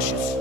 cautious.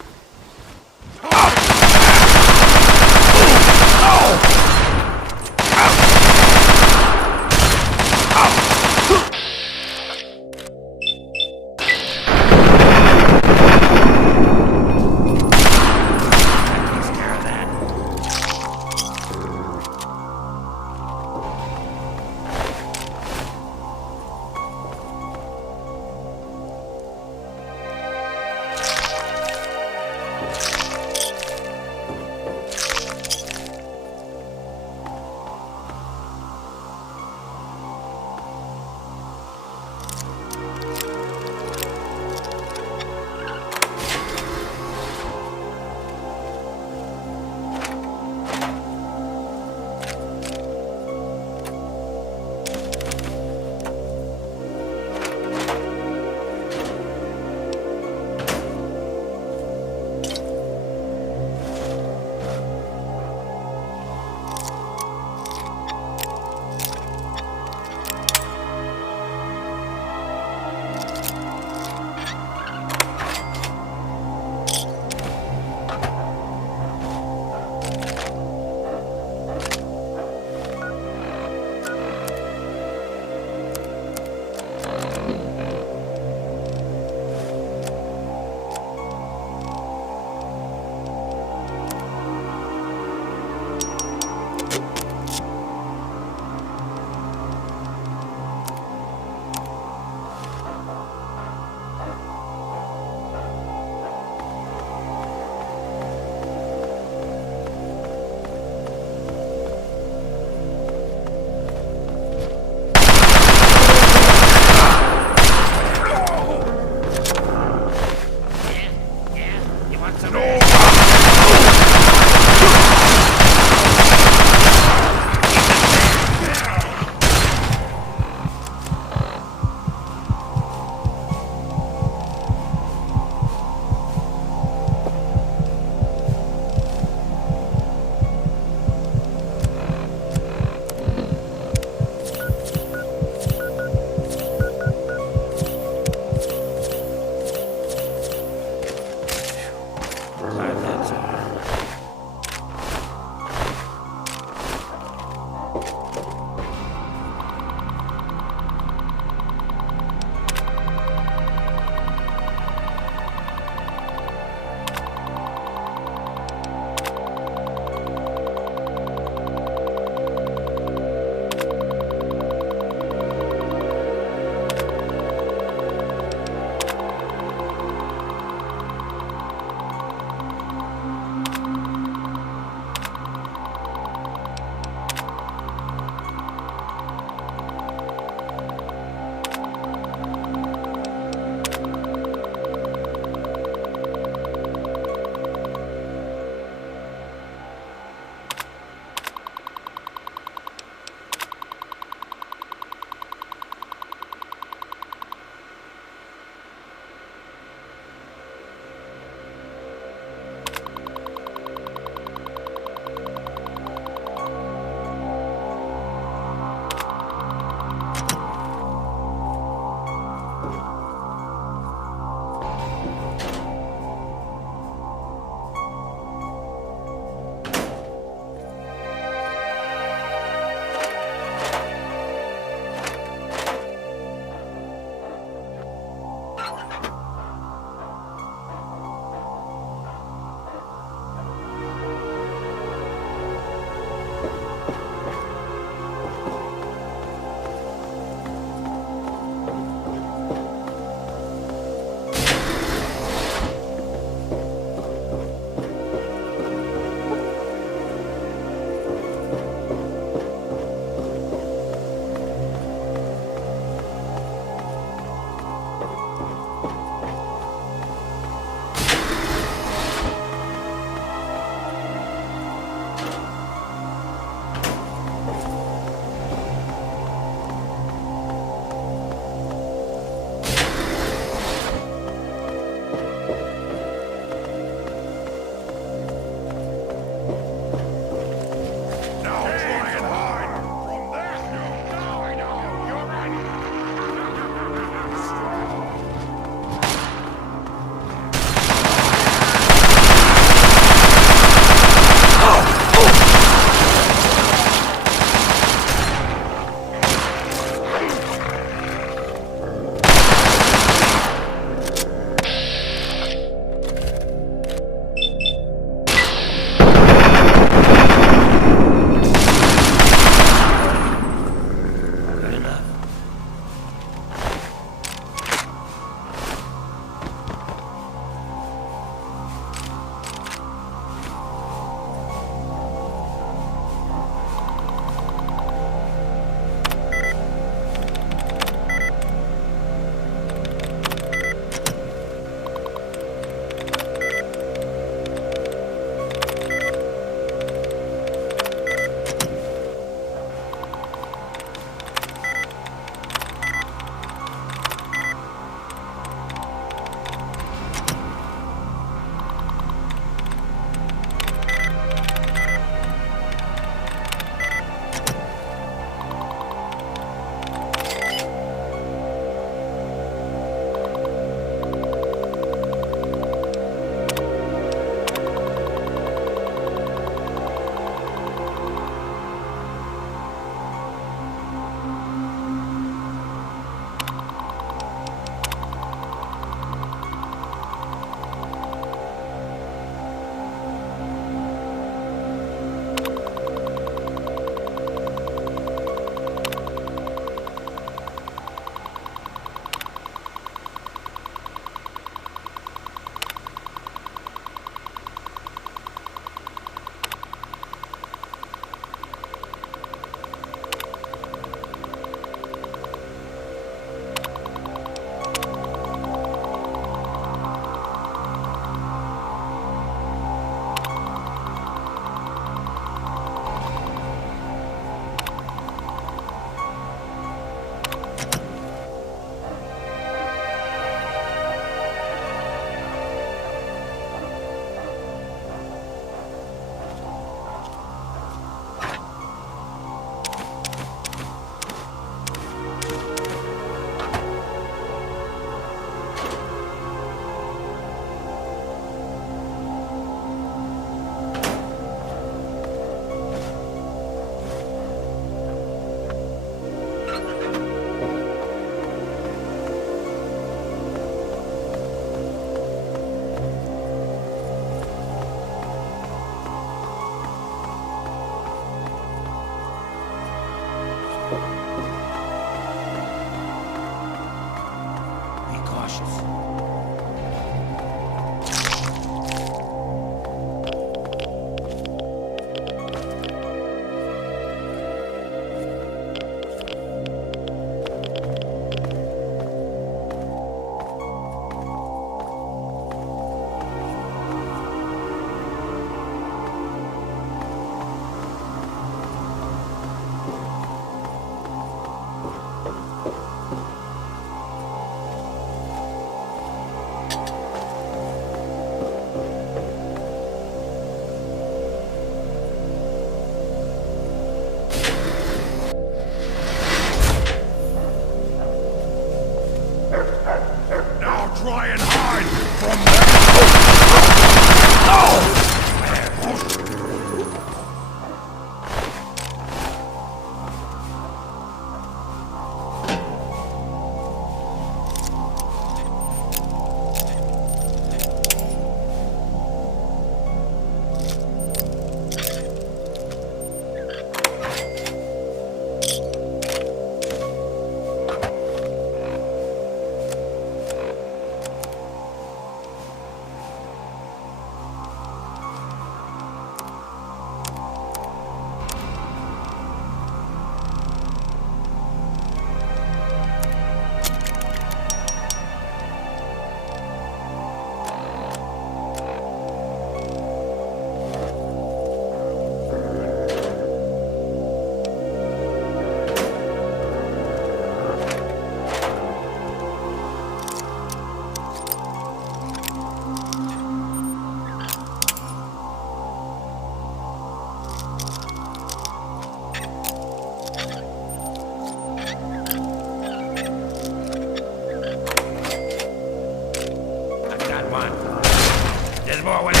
There's more where they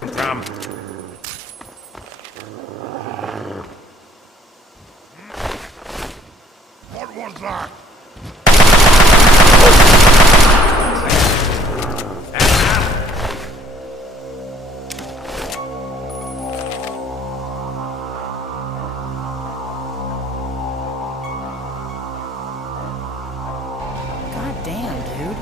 come from. What was that? God damn, dude.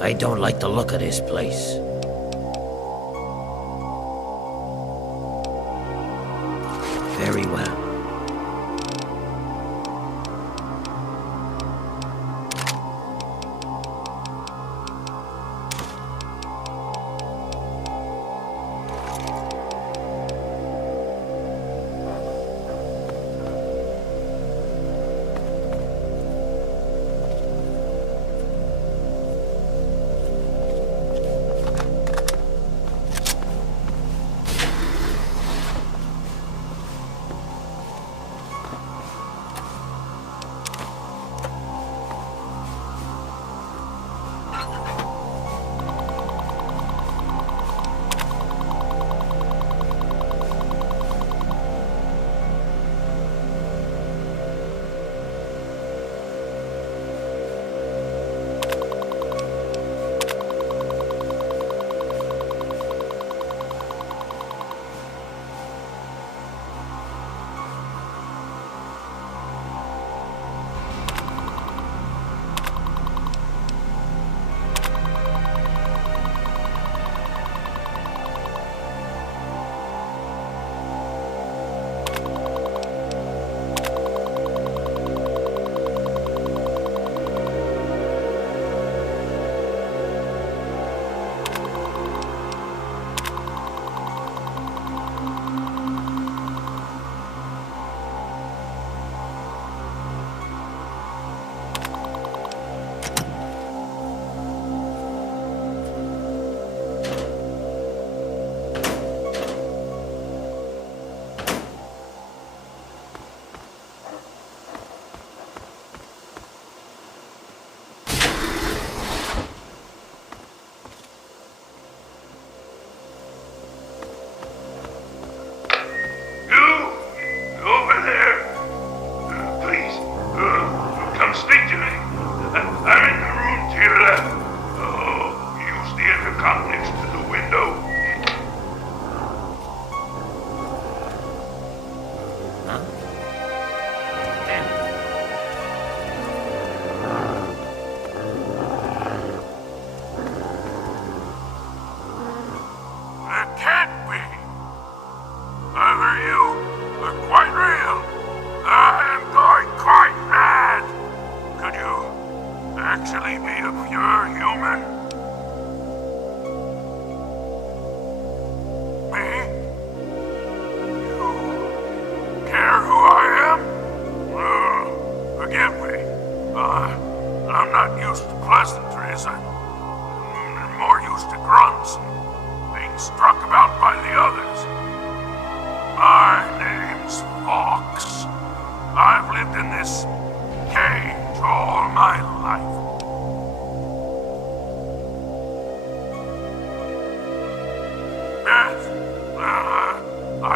I don't like the look of this place. Very well.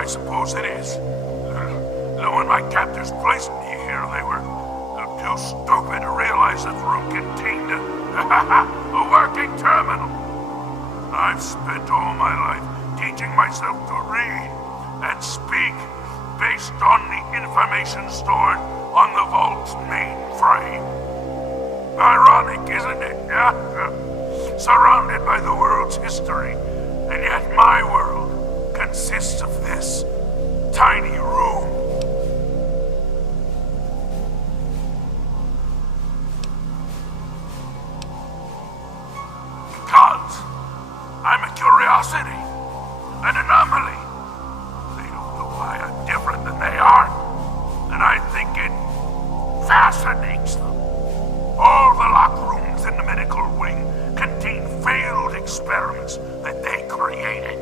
I suppose it is. Though when my captors placed me here, they were too stupid to realize that the room contained a working terminal. I've spent all my life teaching myself to read and speak based on the information stored on the Vault's mainframe. Ironic, isn't it? Yeah? Surrounded by the world's history, and yet my world consists of this tiny room. Because I'm a curiosity, an anomaly. They don't know why I'm different than they are, and I think it fascinates them. All the locked rooms in the medical wing contain failed experiments that they created.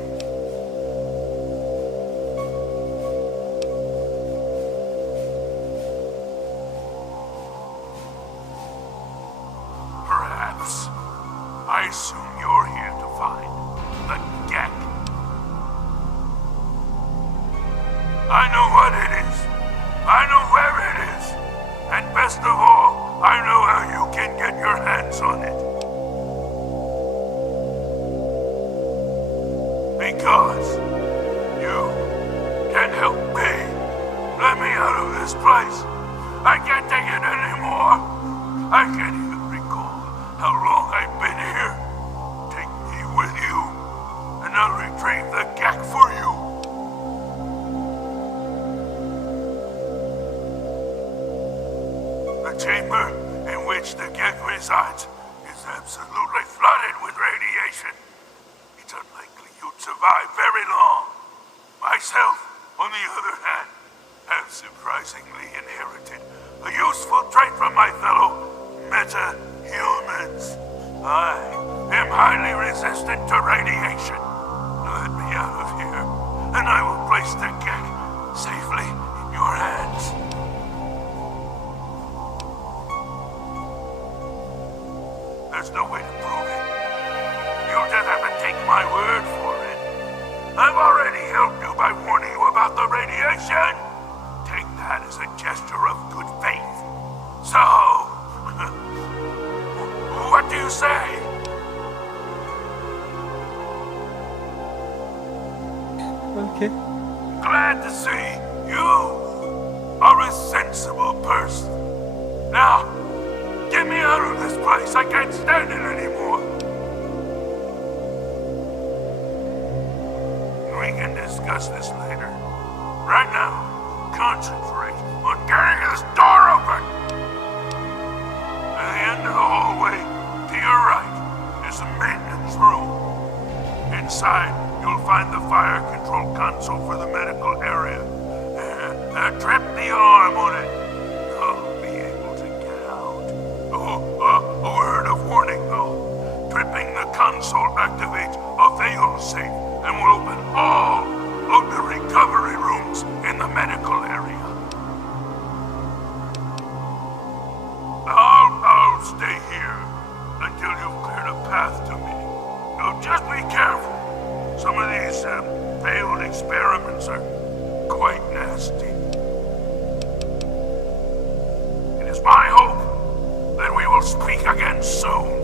Perhaps. I assume you're here to find the Gek. I know what it is. I know where it is. And best of all, I know how you can get your hands on it. Because you can help me. Let me out of this place. I can't take it anymore. I can't even recall how long I've been here. Take me with you, and I'll retrieve the Gek for you. The chamber in which the Gek resides is absolutely flooded with radiation. It's unlikely you'd survive very long. Myself, on the other hand, have surprisingly inherited a useful trait from my fellow meta-humans. I am highly resistant to radiation. Let me out of here, and I will place the Gek safely in your hands. There's no way to prove it. You'll just have to take my word for it. I've already helped you by warning you about the radiation. Take that as a gesture of good faith. So, what do you say? Okay. Glad to see you are a sensible person. Now, get me out of this place. I can't stand it anymore. We can discuss this later. Right now, concentrate on getting this door open. At the end of the hallway, to your right, is a maintenance room. Inside, you'll find the fire control console for the medical area. Trip the alarm on it. I'll be able to get out. A word of warning, though. Tripping the console activates a fail-safe and will open all of the recovery rooms in the medical area. I'll stay here until you've cleared a path to me. So just be careful. Some of these failed experiments are quite nasty. It is my hope that we will speak again soon.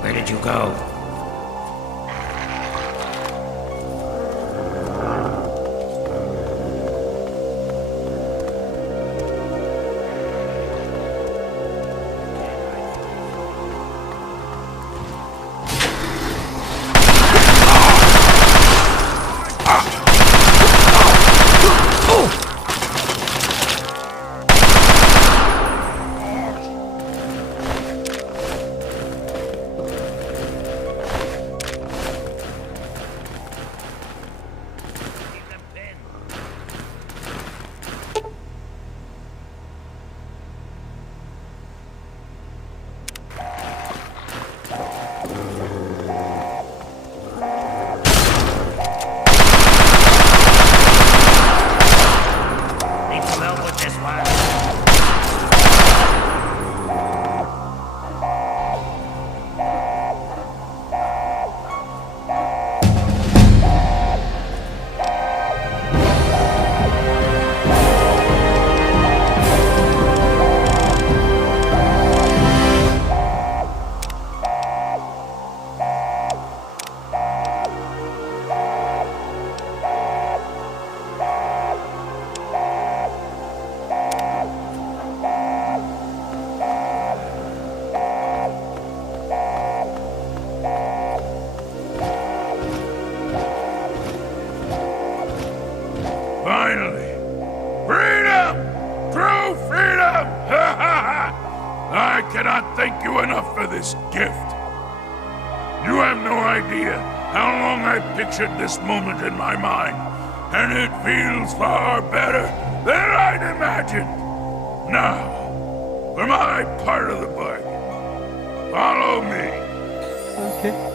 Where did you go? Need some help with this one? Finally! Freedom! True freedom! I cannot thank you enough for this gift. You have no idea how long I've pictured this moment in my mind, and it feels far better than I'd imagined. Now, for my part of the bargain, follow me. Okay.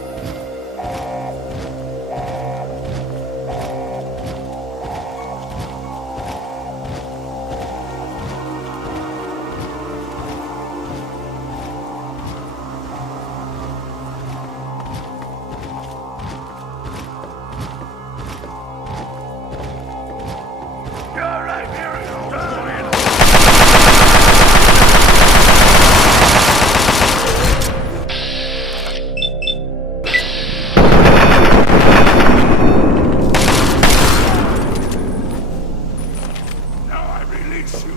You're right here in the dark. Now I release you.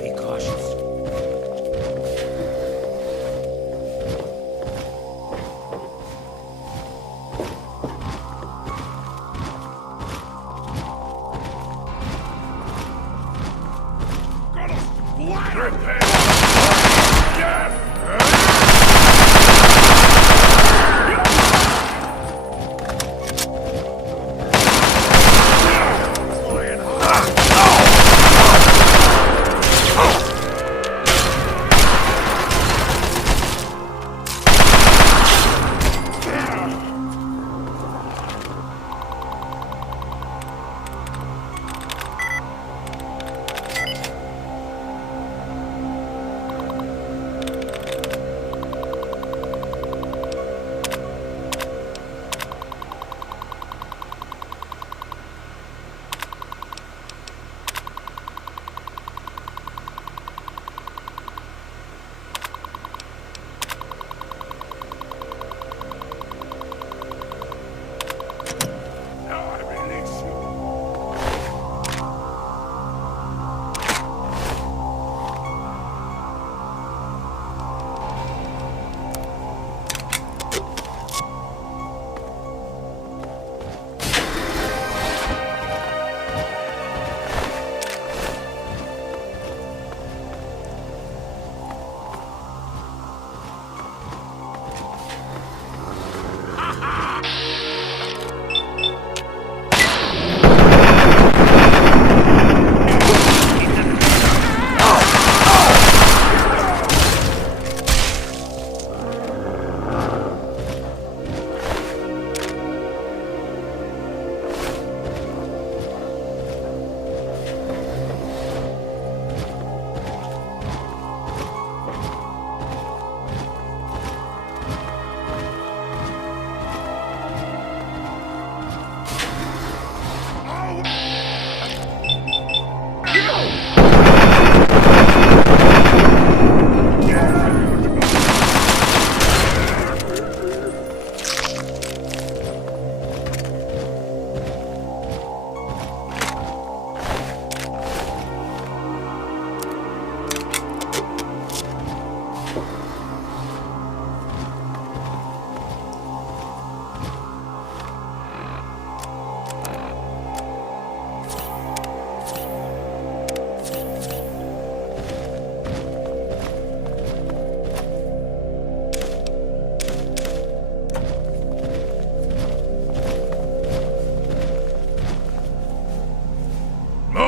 Be cautious. Prepare. Death.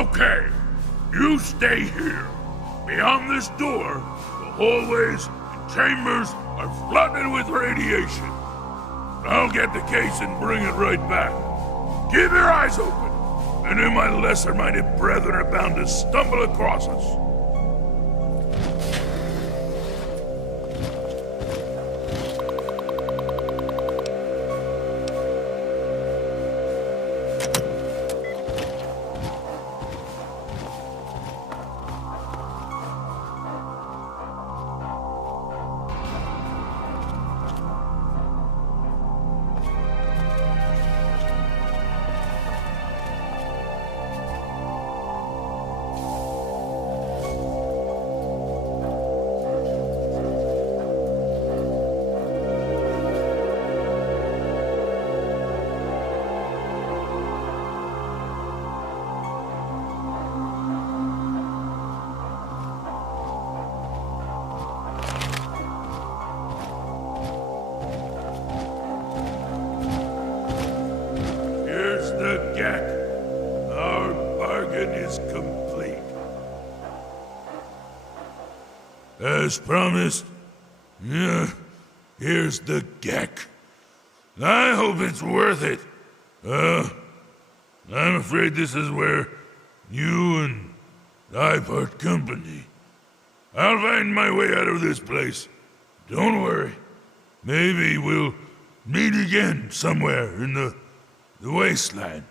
Okay, you stay here. Beyond this door, the hallways and chambers are flooded with radiation. I'll get the case and bring it right back. Keep your eyes open. Any of my lesser-minded brethren are bound to stumble across us. As promised, here's the geck. I hope it's worth it. I'm afraid this is where you and I part company. I'll find my way out of this place. Don't worry. Maybe we'll meet again somewhere in the wasteland.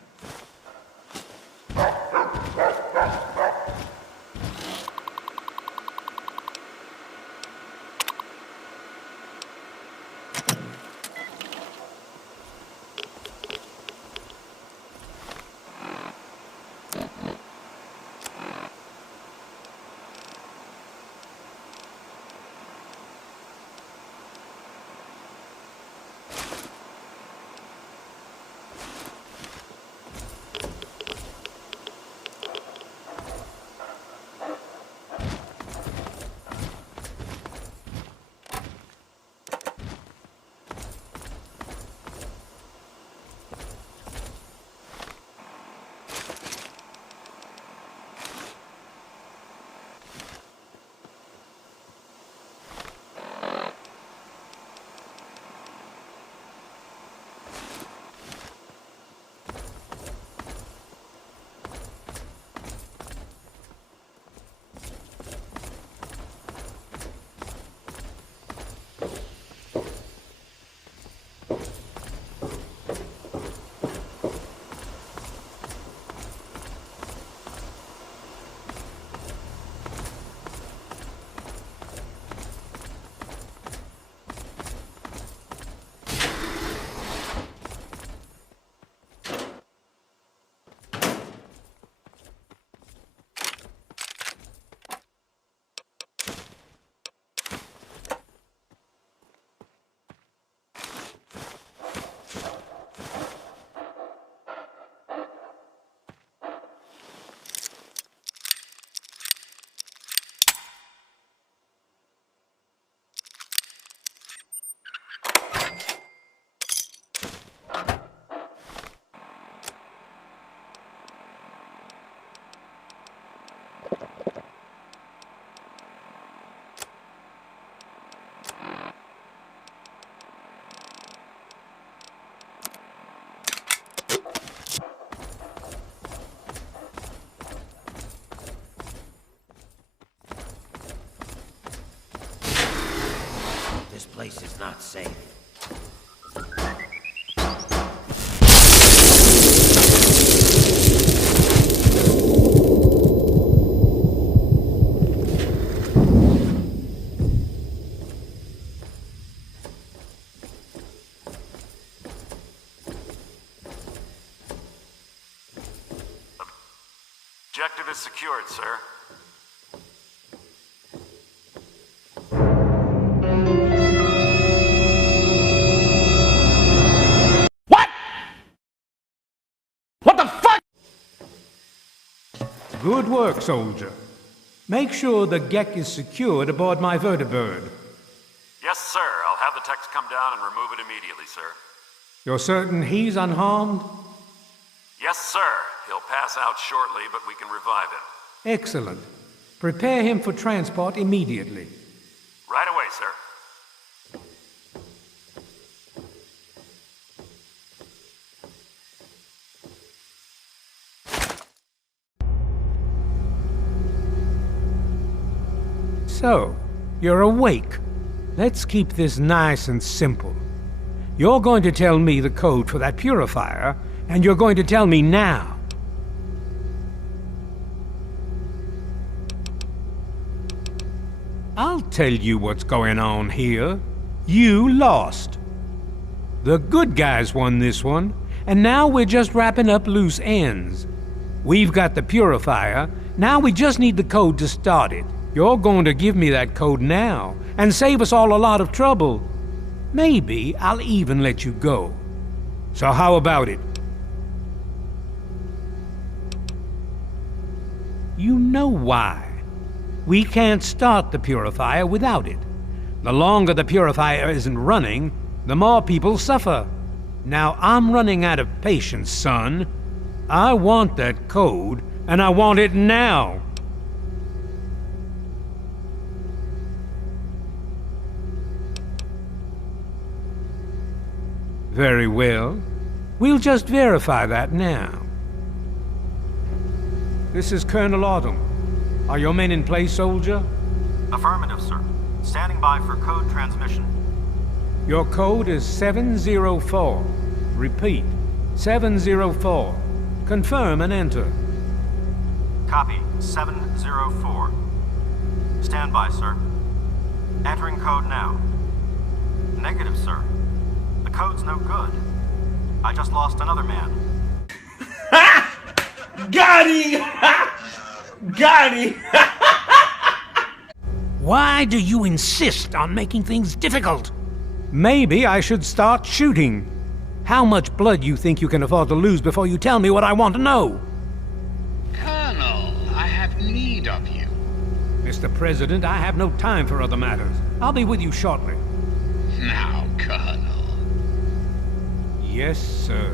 This place is not safe. Objective is secured, sir. Good work, soldier. Make sure the geck is secured aboard my vertibird. Yes, sir. I'll have the techs come down and remove it immediately, sir. You're certain he's unharmed? Yes, sir. He'll pass out shortly, but we can revive him. Excellent. Prepare him for transport immediately. Right away, sir. So, you're awake. Let's keep this nice and simple. You're going to tell me the code for that purifier, and you're going to tell me now. I'll tell you what's going on here. You lost. The good guys won this one, and now we're just wrapping up loose ends. We've got the purifier, now we just need the code to start it. You're going to give me that code now, and save us all a lot of trouble. Maybe I'll even let you go. So how about it? You know why. We can't start the purifier without it. The longer the purifier isn't running, the more people suffer. Now I'm running out of patience, son. I want that code, and I want it now. Very well. We'll just verify that now. This is Colonel Autumn. Are your men in place, soldier? Affirmative, sir. Standing by for code transmission. Your code is 704. Repeat, 704. Confirm and enter. Copy, 704. Stand by, sir. Entering code now. Negative, sir. The code's no good. I just lost another man. Got him! Got him! Why do you insist on making things difficult? Maybe I should start shooting. How much blood you think you can afford to lose before you tell me what I want to know? Colonel, I have need of you. Mr. President, I have no time for other matters. I'll be with you shortly. Now, Colonel. Yes, sir.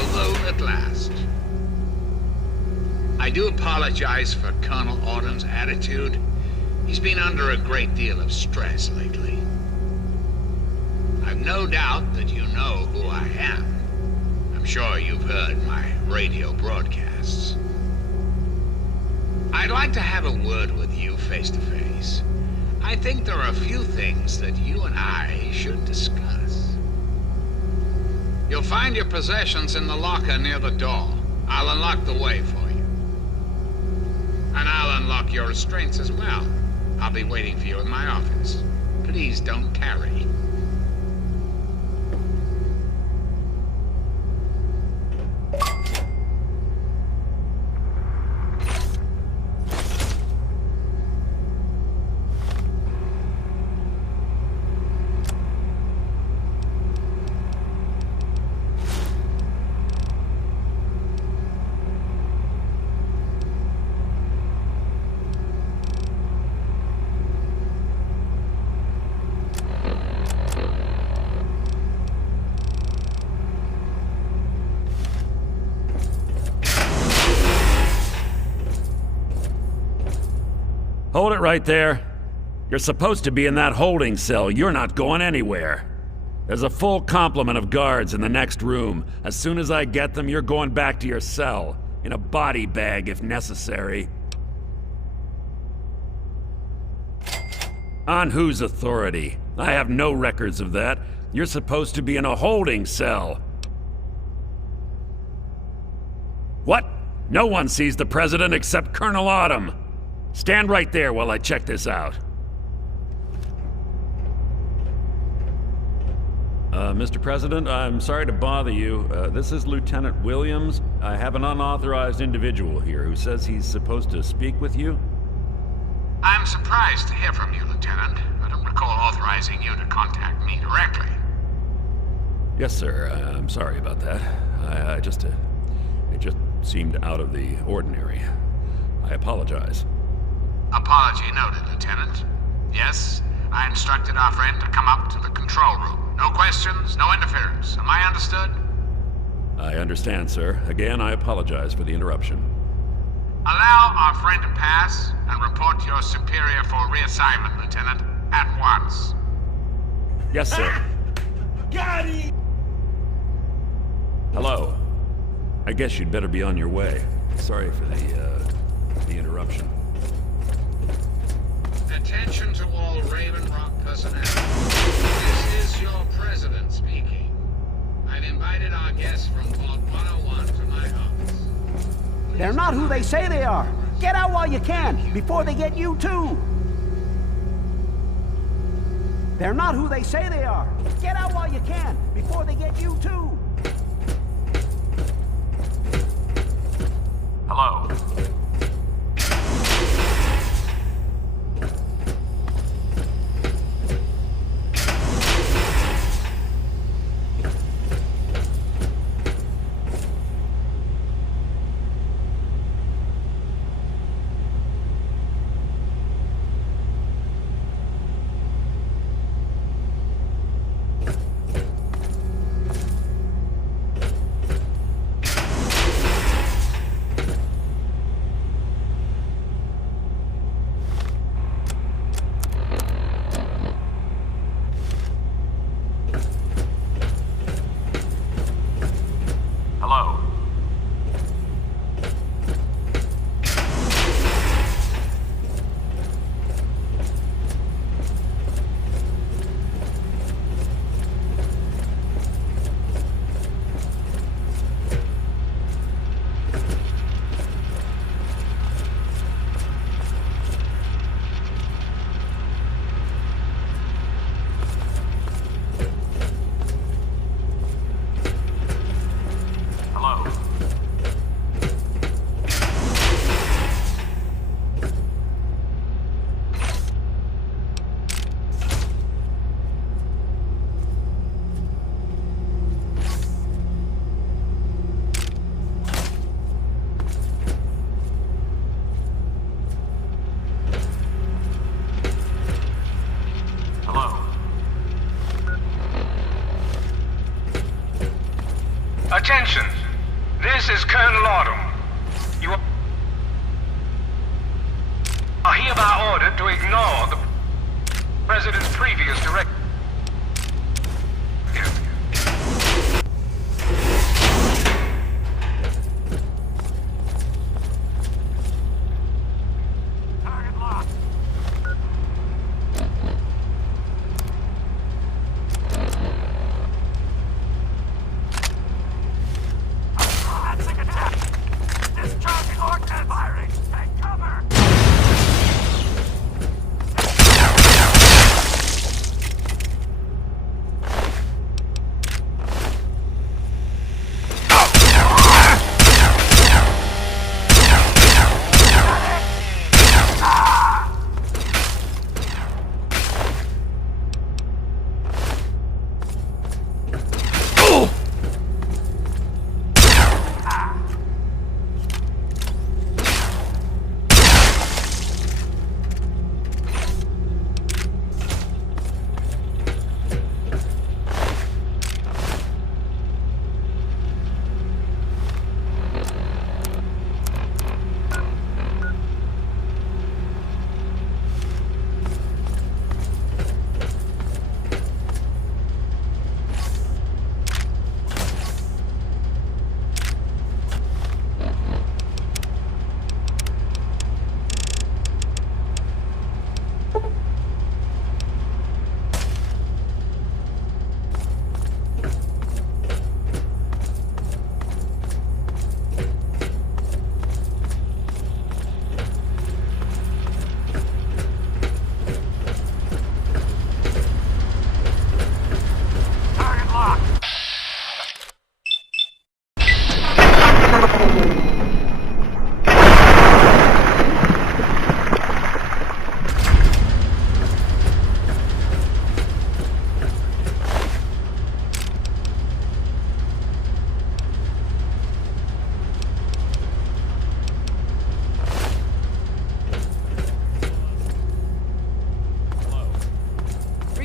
Alone at last. I do apologize for Colonel Autumn's attitude. He's been under a great deal of stress lately. I've no doubt that you know who I am. I'm sure you've heard my radio broadcasts. I'd like to have a word with you face to face. I think there are a few things that you and I should discuss. You'll find your possessions in the locker near the door. I'll unlock the way for you. And I'll unlock your restraints as well. I'll be waiting for you in my office. Please don't carry. Hold it right there. You're supposed to be in that holding cell. You're not going anywhere. There's a full complement of guards in the next room. As soon as I get them, you're going back to your cell. In a body bag, if necessary. On whose authority? I have no records of that. You're supposed to be in a holding cell. What? No one sees the President except Colonel Autumn. Stand right there while I check this out. Mr. President, I'm sorry to bother you. This is Lieutenant Williams. I have an unauthorized individual here who says he's supposed to speak with you. I'm surprised to hear from you, Lieutenant. I don't recall authorizing you to contact me directly. Yes, sir. I'm sorry about that. It just seemed out of the ordinary. I apologize. Apology noted, Lieutenant. Yes, I instructed our friend to come up to the control room. No questions, no interference. Am I understood? I understand, sir. Again, I apologize for the interruption. Allow our friend to pass and report your superior for reassignment, Lieutenant, at once. Yes, sir. Got him! Hello. I guess you'd better be on your way. Sorry for the interruption. Attention to all Raven Rock personnel. This is your president speaking. I've invited our guests from Vault 101 to my office. They're not who they say they are. Get out while you can, before they get you too. They're not who they say they are. Get out while you can, before they get you too. Hello. Hello. Hello. Hello. Attention! This is Colonel Autumn. You are hereby ordered to ignore the President's previous directive. Target locked. Commencing attack. Discharging ordnance. Firing. Take cover.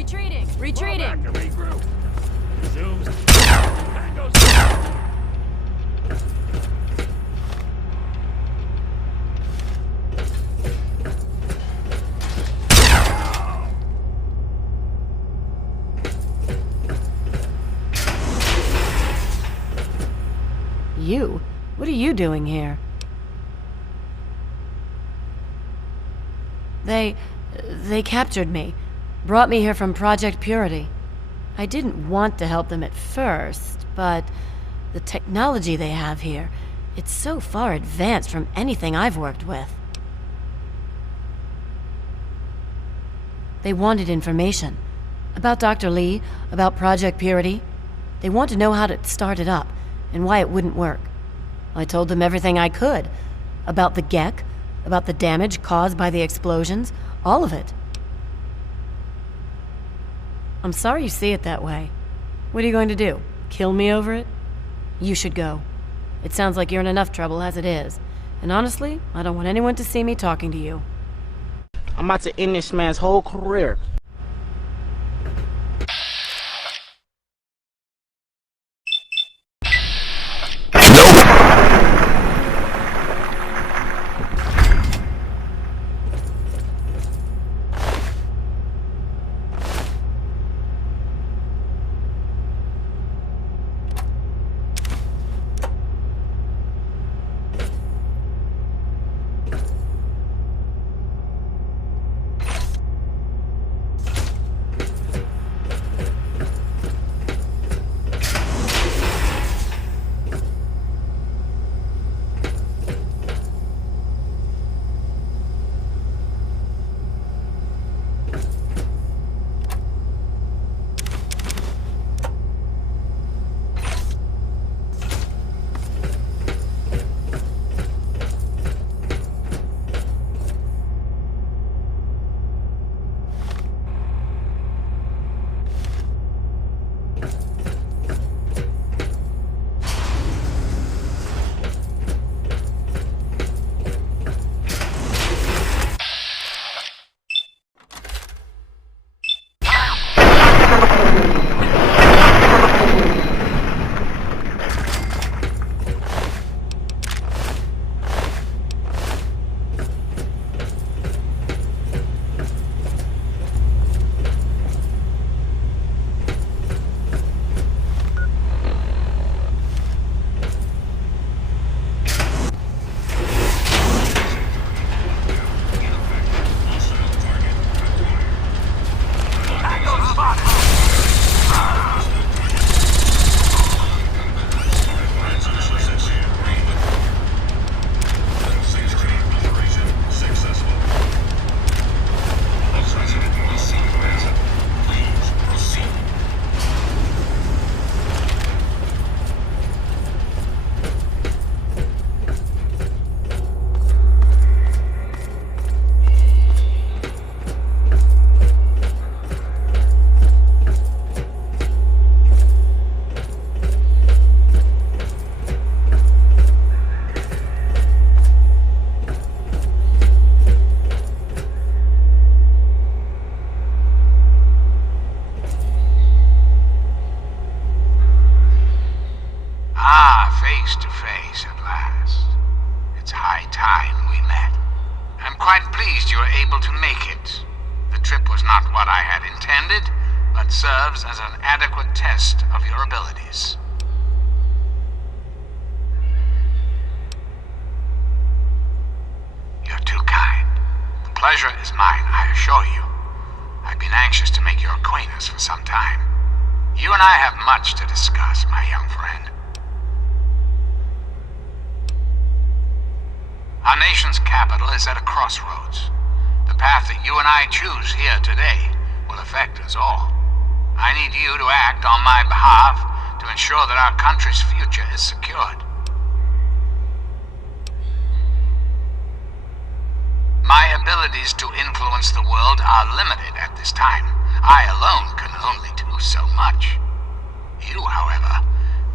Retreating! Retreating! Back to regroup. Zooms. Tango's. You? What are you doing here? They captured me. Brought me here from Project Purity. I didn't want to help them at first, but the technology they have here, it's so far advanced from anything I've worked with. They wanted information. About Dr. Lee, about Project Purity. They want to know how to start it up, and why it wouldn't work. I told them everything I could. About the Gek, about the damage caused by the explosions, all of it. I'm sorry you see it that way. What are you going to do? Kill me over it? You should go. It sounds like you're in enough trouble as it is. And honestly, I don't want anyone to see me talking to you. I'm about to end this man's whole career. Face to face at last. It's high time we met. I'm quite pleased you were able to make it. The trip was not what I had intended, but serves as an adequate test of your abilities. You're too kind. The pleasure is mine, I assure you. I've been anxious to make your acquaintance for some time. You and I have much to discuss, my young friend. Our nation's capital is at a crossroads. The path that you and I choose here today will affect us all. I need you to act on my behalf to ensure that our country's future is secured. My abilities to influence the world are limited at this time. I alone can only do so much. You, however,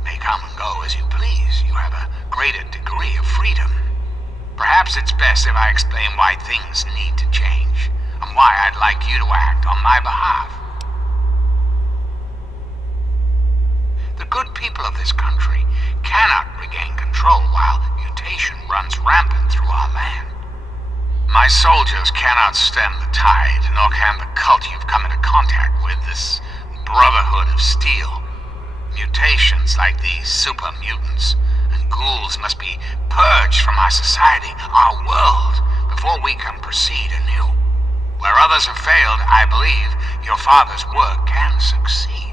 may come and go as you please. You have a greater degree of freedom. Perhaps it's best if I explain why things need to change, and why I'd like you to act on my behalf. people of this country cannot regain control while mutation runs rampant through our land. My soldiers cannot stem the tide, nor can the cult you've come into contact with, this Brotherhood of Steel. Mutations like these super mutants and ghouls must be purged from our society, our world, before we can proceed anew. Where others have failed, I believe your father's work can succeed.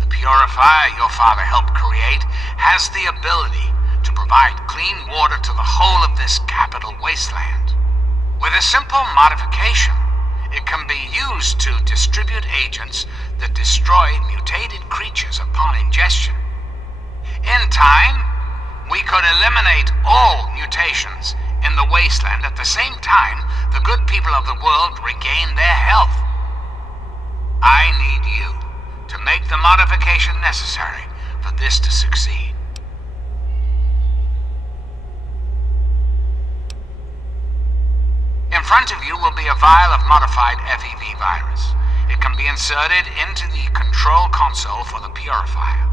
The purifier your father helped create has the ability to provide clean water to the whole of this Capital Wasteland. With a simple modification, it can be used to distribute agents that destroy mutated creatures upon ingestion. In time, we could eliminate all mutations in the wasteland at the same time the good people of the world regain their health. I need you to make the modification necessary for this to succeed. In front of you will be a vial of modified FEV virus. It can be inserted into the control console for the purifier.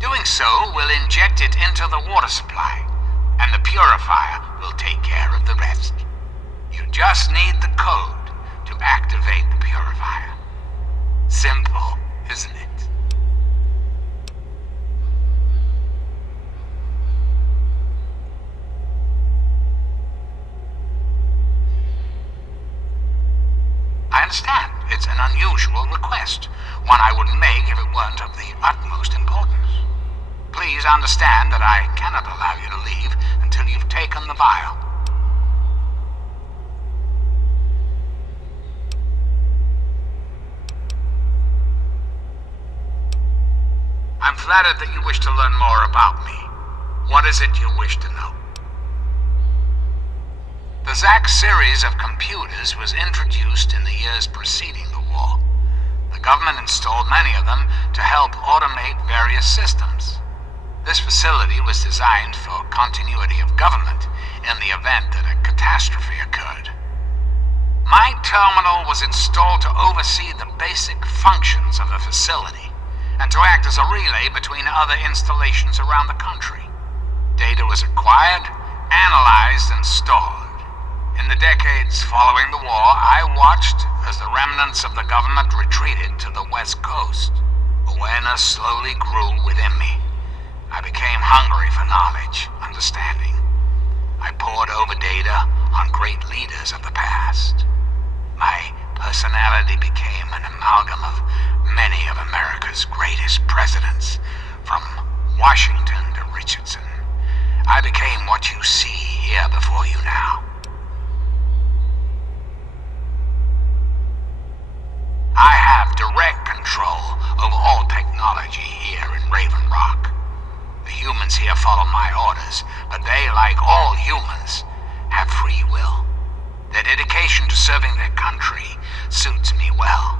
Doing so will inject it into the water supply, and the purifier will take care of the rest. You just need the code to activate the purifier. Simple, isn't it? I understand. It's an unusual request, one I wouldn't make if it weren't of the utmost importance. Please understand that I cannot allow you to leave until you've taken the vial. I'm flattered that you wish to learn more about me. What is it you wish to know? The ZAC series of computers was introduced in the years preceding the war. The government installed many of them to help automate various systems. This facility was designed for continuity of government in the event that a catastrophe occurred. My terminal was installed to oversee the basic functions of the facility and to act as a relay between other installations around the country. Data was acquired, analyzed, and stored. In the decades following the war, I watched as the remnants of the government retreated to the West Coast. Awareness slowly grew within me. I became hungry for knowledge, understanding. I pored over data on great leaders of the past. My personality became an amalgam of many of America's greatest presidents, from Washington to Richardson. I became what you see here before you now. I have direct control over all technology here in Raven Rock. The humans here follow my orders, but they, like all humans, have free will. Their dedication to serving their country suits me well,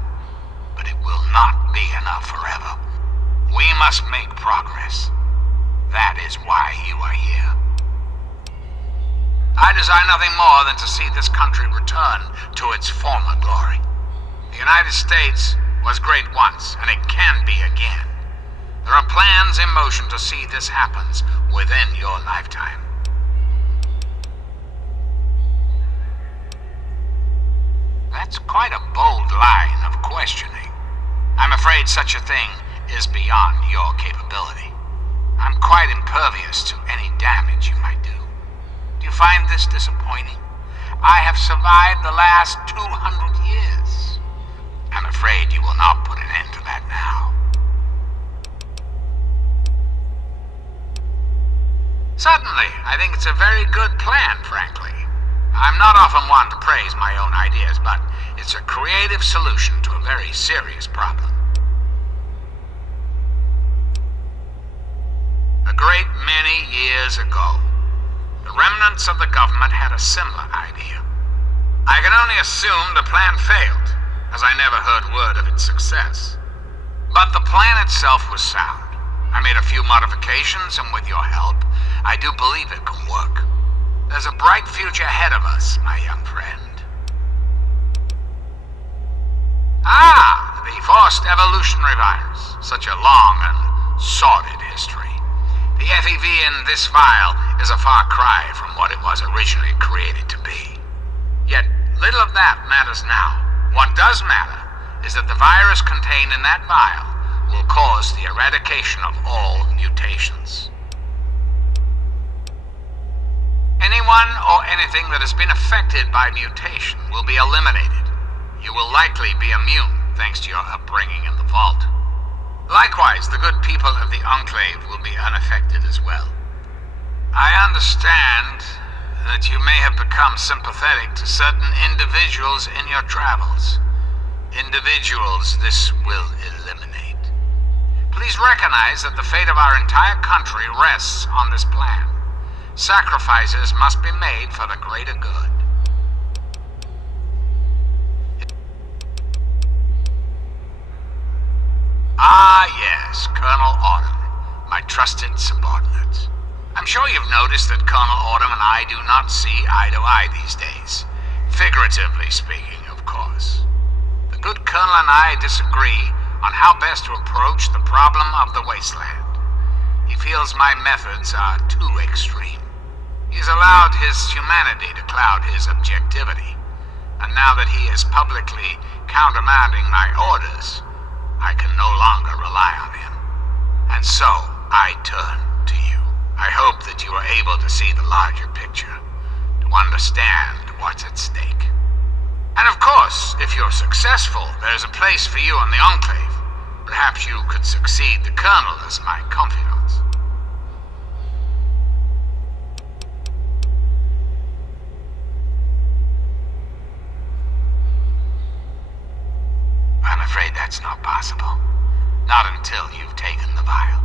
but it will not be enough forever. We must make progress. That is why you are here. I desire nothing more than to see this country return to its former glory. The United States was great once, and it can be again. There are plans in motion to see this happens within your lifetime. That's quite a bold line of questioning. I'm afraid such a thing is beyond your capability. I'm quite impervious to any damage you might do. Do you find this disappointing? I have survived the last 200 years. I'm afraid you will not put an end to that now. Certainly, I think it's a very good plan, frankly. I'm not often one to praise my own ideas, but it's a creative solution to a very serious problem. A great many years ago, the remnants of the government had a similar idea. I can only assume the plan failed, as I never heard word of its success. But the plan itself was sound. I made a few modifications, and with your help, I do believe it can work. There's a bright future ahead of us, my young friend. Ah! post-evolutionary virus, such a long and sordid history. The FEV in this vial is a far cry from what it was originally created to be. Yet, little of that matters now. What does matter is that the virus contained in that vial will cause the eradication of all mutations. Anyone or anything that has been affected by mutation will be eliminated. You will likely be immune thanks to your upbringing in the vault. Likewise, the good people of the Enclave will be unaffected as well. I understand that you may have become sympathetic to certain individuals in your travels. Individuals this will eliminate. Please recognize that the fate of our entire country rests on this plan. Sacrifices must be made for the greater good. Ah, yes, Colonel Autumn, my trusted subordinate. I'm sure you've noticed that Colonel Autumn and I do not see eye to eye these days. Figuratively speaking, of course. The good Colonel and I disagree on how best to approach the problem of the Wasteland. He feels my methods are too extreme. He's allowed his humanity to cloud his objectivity. And now that he is publicly countermanding my orders, I can no longer rely on him. And so, I turn to you. I hope that you are able to see the larger picture, to understand what's at stake. And of course, if you're successful, there's a place for you in the Enclave. Perhaps you could succeed the Colonel as my confidant. I'm afraid that's not possible. Not until you've taken the vial.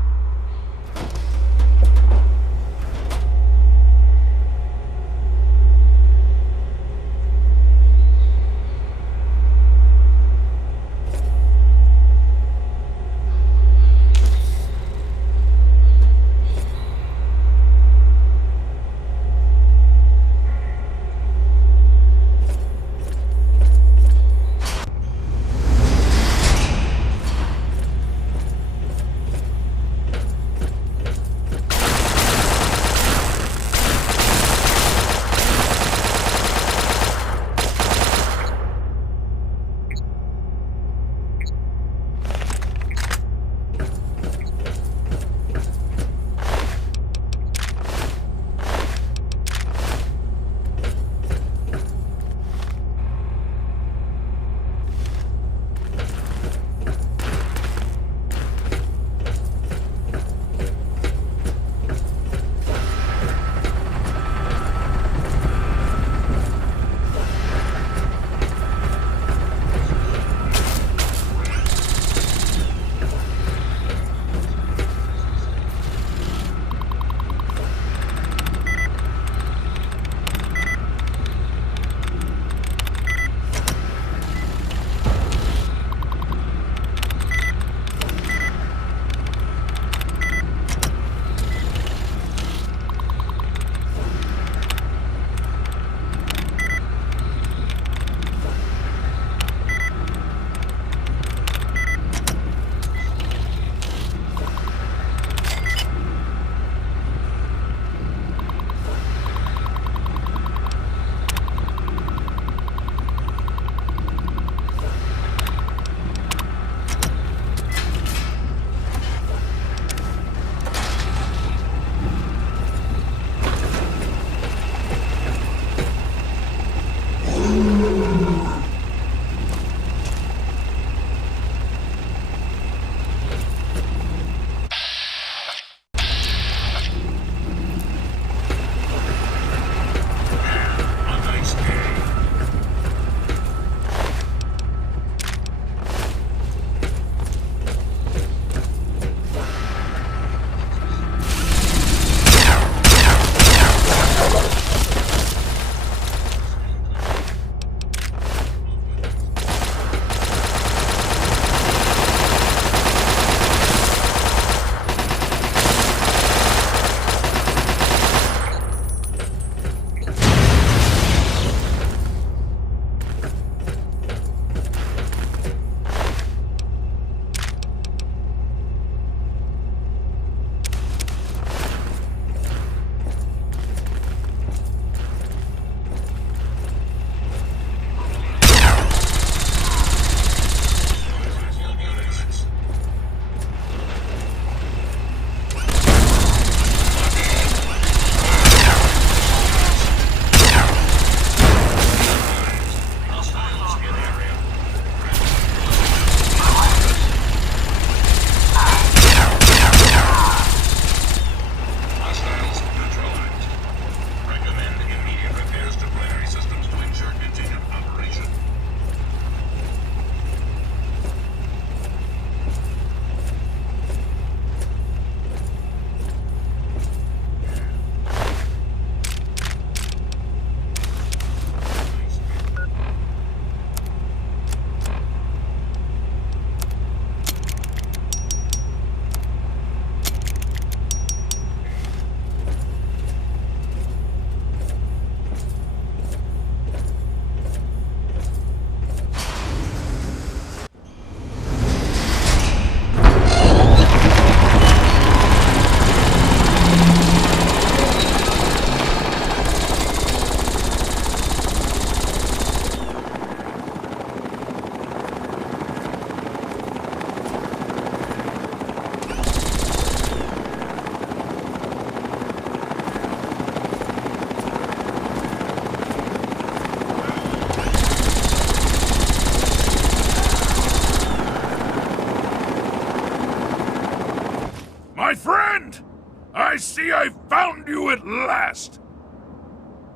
see I found you at last!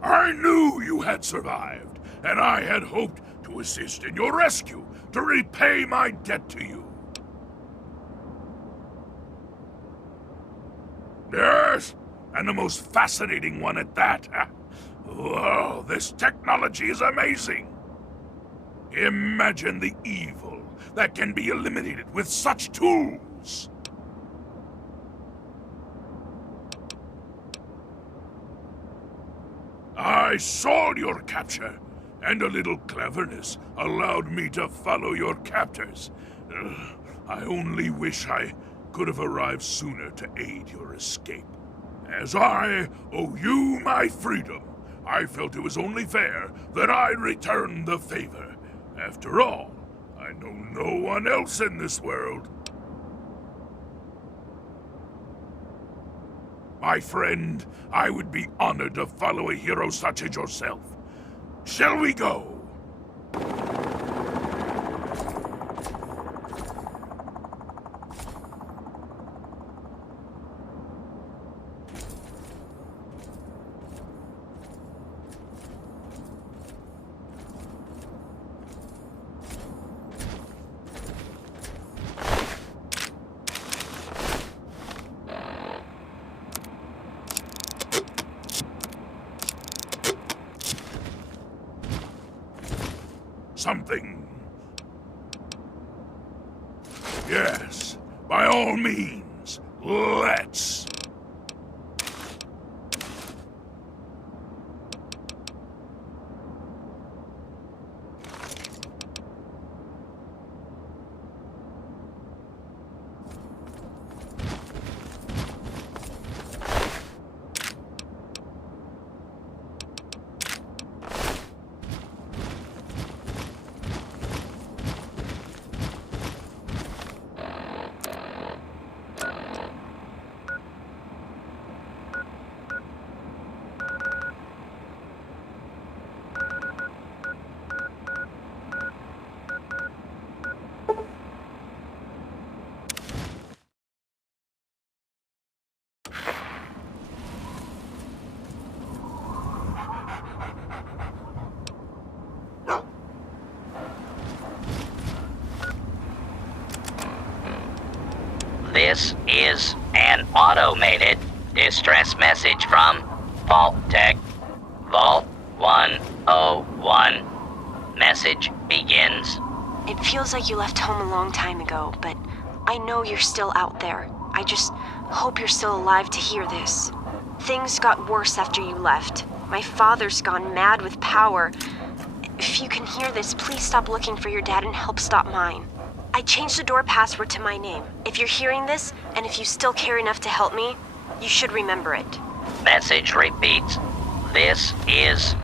I knew you had survived, and I had hoped to assist in your rescue, to repay my debt to you. Yes, and the most fascinating one at that. Whoa, this technology is amazing! Imagine the evil that can be eliminated with such tools! I saw your capture, and a little cleverness allowed me to follow your captors. I only wish I could have arrived sooner to aid your escape. As I owe you my freedom, I felt it was only fair that I return the favor. After all, I know no one else in this world. My friend, I would be honored to follow a hero such as yourself. Shall we go? Something. Yes, by all means, let's. This is an automated distress message from Vault Tech. Vault 101. Message begins. It feels like you left home a long time ago, but I know you're still out there. I just hope you're still alive to hear this. Things got worse after you left. My father's gone mad with power. If you can hear this, please stop looking for your dad and help stop mine. I changed the door password to my name. If you're hearing this, and if you still care enough to help me, you should remember it. Message repeats. This is